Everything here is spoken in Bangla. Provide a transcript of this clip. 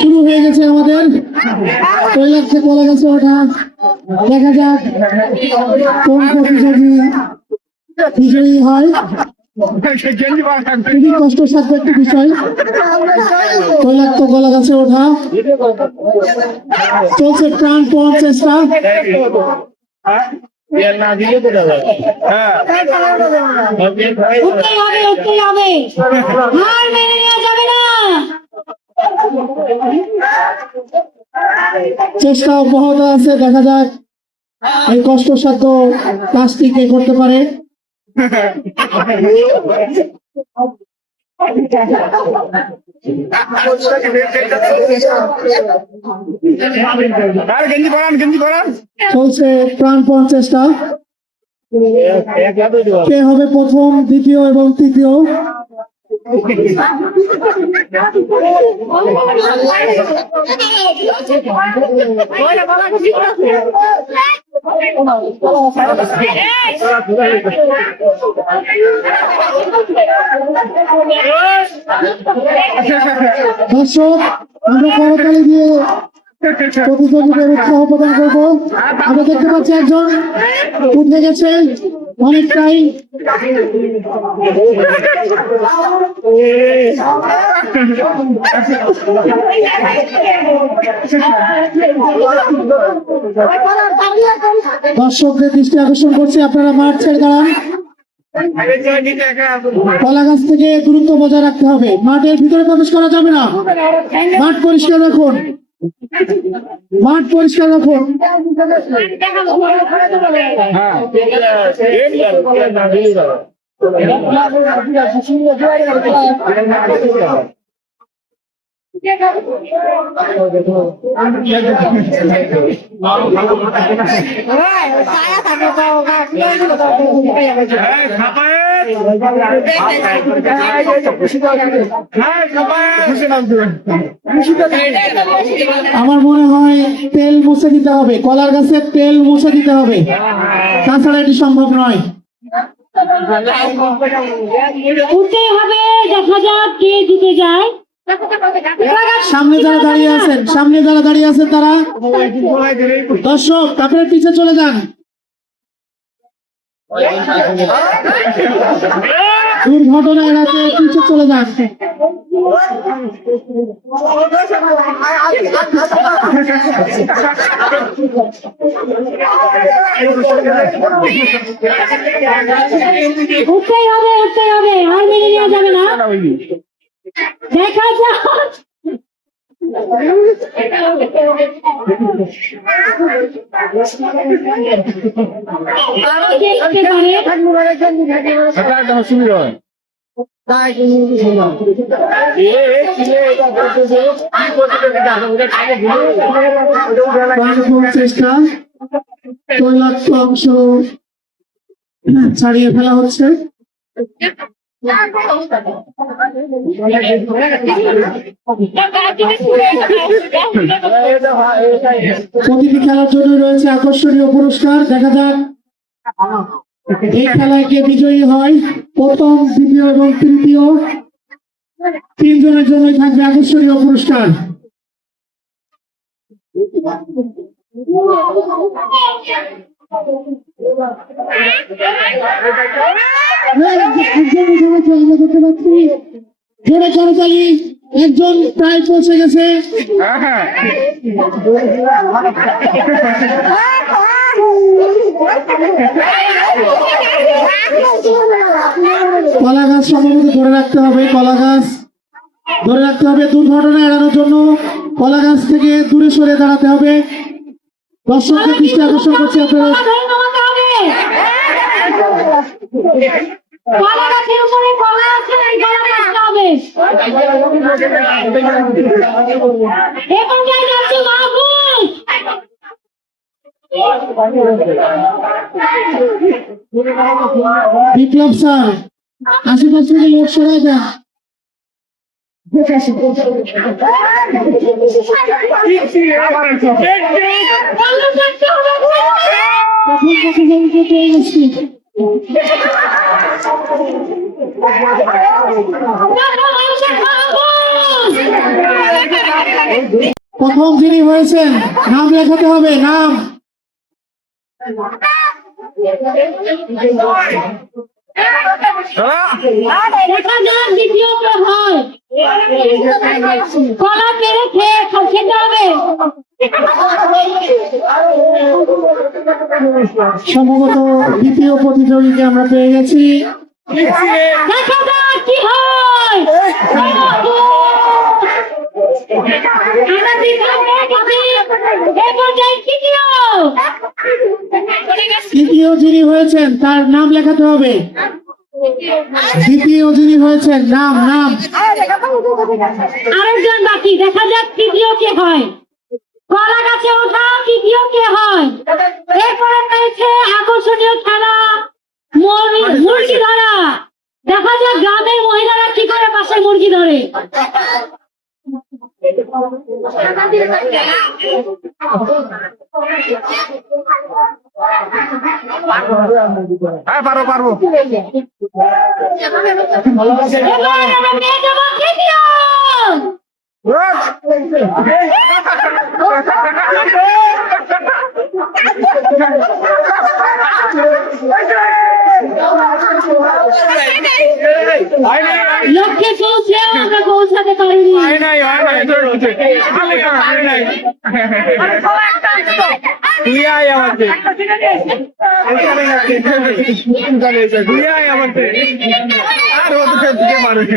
শুরু হয়ে গেছে আমাদের কৈলাসে কলা গাছে ওঠা। দেখা যাক কোন প্রতিযোগী বিজয়ী হয়। খুবই কষ্টসাধ্য একটি বিষয় কৈলাক্ত কলা গাছে ওঠা। চলছে প্রাণপণ চেষ্টা। চেষ্টা অব্যাহত আছে, দেখা যাক এই কষ্টসাধ্য কাজটি কে করতে পারে। চলছে প্রাণপণ চেষ্টা। কে হবে প্রথম, দ্বিতীয় এবং তৃতীয়? দর্শক, আমরা করতালি দিয়ে প্রতিযোগীদের উৎসাহ প্রদান করবো। আমরা দেখতে পাচ্ছি একজন উঠে গেছে অনেকটাই। দর্শকদের দৃষ্টি আকর্ষণ করছে, আপনারা মাঠ ছেড়ে দাঁড়ান। কলা গাছ থেকে দূরত্ব বজায় রাখতে হবে, মাঠের ভিতরে প্রবেশ করা যাবে না। মাঠ পরিষ্কার রাখুন, মাঠ পরিষ্কার রাখুন। আমার মনে হয় তেল মুছে দিতে হবে, কলার গাছের তেল মুছে দিতে হবে, তাছাড়া এটি সম্ভব নয়। উঠতে হবে, দেখা যাক কে জিতে যায়। সামনে যারা দাঁড়িয়ে আছেন, সামনে যারা দাঁড়িয়ে আছেন তারা দর্শক আপনার পিছে চলে যান। দুর্ঘটনা এড়াতে পিছে চলে যান। উঠতেই হবে, উঠতেই হবে, আর মেনে নেওয়া যাবে না। দেখা যাক চেষ্টা তৈলাক্ত অংশ ছাড়িয়ে ফেলা হচ্ছে। প্রতিটি খেলার জন্য রয়েছে আকর্ষণীয় পুরস্কার। দেখা যাক এই খেলায় কে বিজয়ী হয়। প্রথম, দ্বিতীয় এবং তৃতীয় তিনজনের জন্যই থাকবে আকর্ষণীয় পুরস্কার। জোরে করতালি, একজন প্রায় পৌঁছে গেছে। কলা গাছ সম্ভবত ধরে রাখতে হবে, কলা গাছ ধরে রাখতে হবে। দুর্ঘটনা এড়ানোর জন্য কলা গাছ থেকে দূরে সরে দাঁড়াতে হবে। দর্শকদের দৃষ্টি আকর্ষণ করছে আপনারা। কলা গাছের উপরে কলা আছে, এখন যাই যাচ্ছে মাহবুব। বিপ্লব স্যার, আশেপাশে লোক সরাই যান। মাহবুব প্রথম যিনি হয়েছেন নাম লেখাতে হবে, নাম। দেখা যাক দ্বিতীয় কে হয়। কলা পেরে খেয়ে খেতে হবে। সম্ভবত দ্বিতীয় প্রতিযোগীকে আমরা পেয়ে গেছি। দেখা যাক কি হয়। আমরা দ্বিতীয় পেয়ে গেছি। এই পর্যায়ে তৃতীয়। তৃতীয় যিনি হয়েছেন তার নাম লেখাতে হবে। দ্বিতীয় যিনি হয়েছেন নাম, নাম। আরেকজন বাকি, দেখা যাক তৃতীয় কে হয়। কলা গাছে ওঠা তৃতীয় কে হয়। এরপরে রয়েছে আকর্ষণীয় খেলা মুরগি ধরা। দেখা যাক গ্রামের মহিলারা কি করে পাশে মুরগি ধরে। হ্যাঁ পারবো এবার আমরা পেয়ে যাবো তৃতীয়। লক্ষ্যে পৌঁছেও আমরা পৌঁছাতে পারিনি। তুই আয় আমাকে তুই আয় আমাকে আর ও তো মানুষ